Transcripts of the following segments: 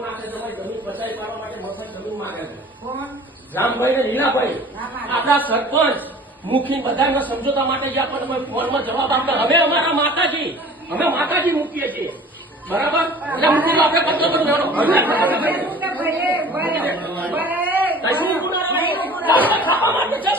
Phone આપે તમારી જમીન પચાવી પાડવા માટે મફત જમીન માંગે છે. રામભાઈ ને લીલાભાઈ આપણા સરપંચ મુખી બધાને સમજોતા માટે જે આપણને ફોનમાં જવાબ આપતા. હવે અમારા માતાજી અમે માતાજી મૂકીએ છીએ બરાબર. એટલે મૂકી આપણે પત્ર પર ખાવા માટે છે.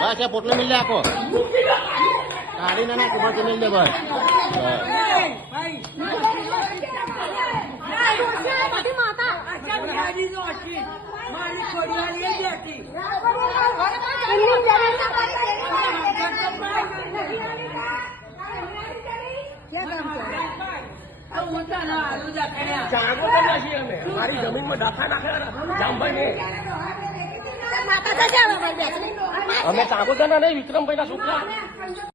બસ પોટલો મિલ આખો કાઢી ના કુમાર મિલ દે બસ મારી જમીનમાં દાખલા નાખ્યા જામભાઈ ને અમે ચાગોદરના નહીં વિક્રમભાઈ ના છોકરા